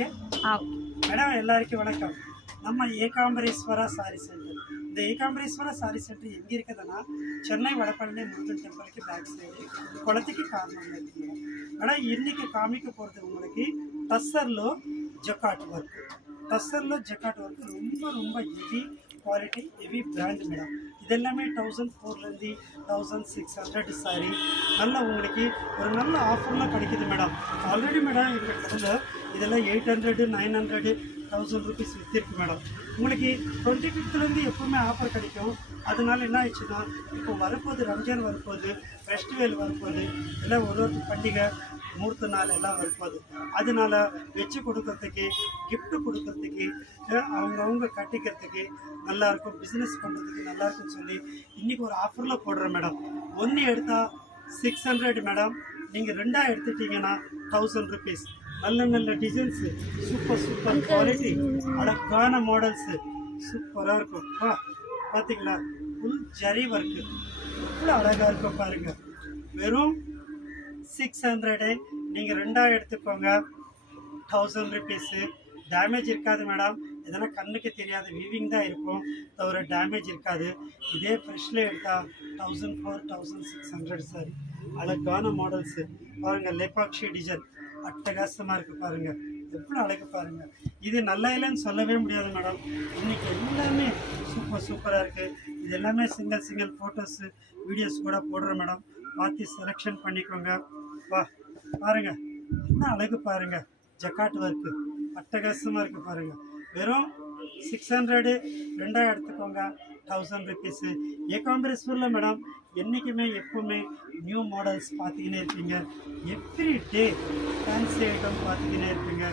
Okay madam எல்லாருக்கும் வணக்கம். நம்ம ஏகாம்பரேஸ்வரா சாரி சென்டர். இந்த ஏகாம்பரேஸ்வரா சாரி சென்டர் எங்கே இருக்குதுன்னா சென்னை வடபழனி முருகன் டெம்பிளுக்கு பேக் சைடு குளத்துக்கு காரணம் இருக்குங்க மேடம். இன்னைக்கு காமிக்க போகிறது உங்களுக்கு டஸ்ஸர்లో ஜக்காட் ஒர்க். டஸ்ஸர்లో ஜக்காட் ஒர்க் ரொம்ப ரொம்ப heavy quality, heavy brand madam. இதெல்லாமே 1400 1600 சாரி நல்லா உங்களுக்கு ஒரு நல்ல ஆஃபர்லாம் கிடைக்குது மேடம். ஆல்ரெடி மேடம் எங்கள் கடையில் இதெல்லாம் 800 900 1000 ருபீஸ் விற்றுருக்கு மேடம். உங்களுக்கு 25லேருந்து எப்போவுமே ஆஃபர் கிடைக்கும். அதனால என்ன ஆயிடுச்சுன்னா இப்போ வரப்போகுது, ரம்ஜான் வரப்போகுது, ஃபெஸ்டிவல் வரப்போகுது, எல்லாம் ஒரு பண்டிகை மூர்த்த நாள் எல்லாம் வரப்போகுது. அதனால வச்சு கொடுக்கறதுக்கு, கிஃப்ட்டு கொடுக்கறதுக்கு, அவங்கவுங்க கட்டிக்கிறதுக்கு நல்லாயிருக்கும், பிஸ்னஸ் பண்ணுறதுக்கு நல்லாயிருக்கும்னு சொல்லி இன்றைக்கி ஒரு ஆஃபரில் போடுறேன் மேடம். ஒன்று எடுத்தால் 600 மேடம். நீங்கள் ரெண்டாக எடுத்துட்டிங்கன்னா 1000 ருபீஸ். நல்ல நல்ல டிசைன்ஸு, சூப்பர் சூப்பர் குவாலிட்டி, அழகான மாடல்ஸு சூப்பராக இருக்கும். பார்த்தீங்களா, ஃபுல் ஜரி ஒர்க்கு எவ்வளோ அழகாக இருக்கும் பாருங்கள். வெறும் 600. நீங்கள் ரெண்டாக எடுத்துக்கோங்க, 1000 ருபீஸு. டேமேஜ் இருக்காது மேடம். இதெல்லாம் கண்ணுக்கு தெரியாது, வீவிங் தான் இருக்கும், தவிர டேமேஜ் இருக்காது. இதே ஃப்ரெஷ்ஷில் எடுத்தால் 1400 1600 சாரி. அழகான மாடல்ஸு பாருங்கள். லேபாக்ஷி டிசைன் அட்டகாசமாக இருக்குது பாருங்கள், எவ்வளோ அழகு பாருங்கள். இது நல்லா இல்லைன்னு சொல்லவே முடியாது மேடம். இன்றைக்கி எல்லாமே சூப்பர் சூப்பராக இருக்குது. இது எல்லாமே சிங்கிள் ஃபோட்டோஸு வீடியோஸ் கூட போடுறேன் மேடம். பார்த்து செலெக்ஷன் பண்ணிக்கோங்க. பாருங்கள் என்ன அழகு பாருங்கள். ஜக்காட் ஒர்க்கு அட்டகாசமாக இருக்குது பாருங்கள். வெறும் 600. ரெண்டாக எடுத்துக்கோங்க, 1000 ருபீஸு. ஏகாம்பரேஸ்வரில் மேடம் என்றைக்குமே எப்போவுமே நியூ மாடல்ஸ் பார்த்துக்கினே இருப்பீங்க. எவ்ரி டே ஃபேன்சி ஐட்டம் பார்த்துக்கினே இருப்பீங்க.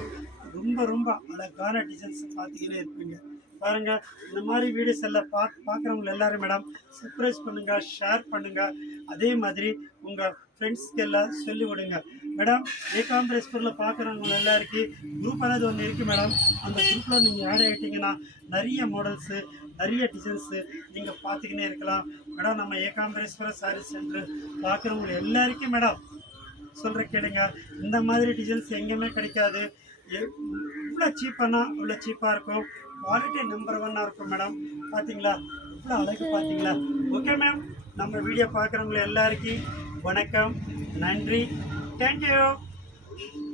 ரொம்ப ரொம்ப அழகான டிசைன்ஸ் பார்த்துக்கினே இருப்பீங்க பாருங்கள். இந்த மாதிரி வீடியோஸ் எல்லாம் பார்க்குறவங்க எல்லோரும் மேடம் சப்ஸ்கிரைப் பண்ணுங்கள், ஷேர் பண்ணுங்கள். அதே மாதிரி உங்கள் ஃப்ரெண்ட்ஸ்க்கு எல்லாம் சொல்லி விடுங்க மேடம். ஏகாம்பரேஸ்வரில் பார்க்குறவங்க எல்லாருக்கும் குரூப் అనేది ஒன்று இருக்குது மேடம். அந்த குரூப்பில் நீங்கள் ஆட் ஆகிட்டிங்கன்னா நிறைய மாடல்ஸு, நிறைய டிசைன்ஸு நீங்கள் பார்த்துக்கினே இருக்கலாம் மேடம். நம்ம ஏகாம்பரேஸ்வர சாரி சென்டர் பார்க்குறவங்க எல்லாருக்கும் மேடம் சொல்கிற கேளுங்க, இந்த மாதிரி டிசைன்ஸ் எங்கேயுமே கிடைக்காது. இவ்வளோ சீப்பானா இவ்வளோ சீப்பாக இருக்கும். குவாலிட்டி நம்பர் 1 இருக்கும் மேடம். பார்த்தீங்களா இவ்வளோ அழகு பார்த்தீங்களா? ஓகே மேம், நம்ம வீடியோ பார்க்குறவங்க எல்லாருக்கும் வணக்கம், நன்றி, தேங்க்யூ.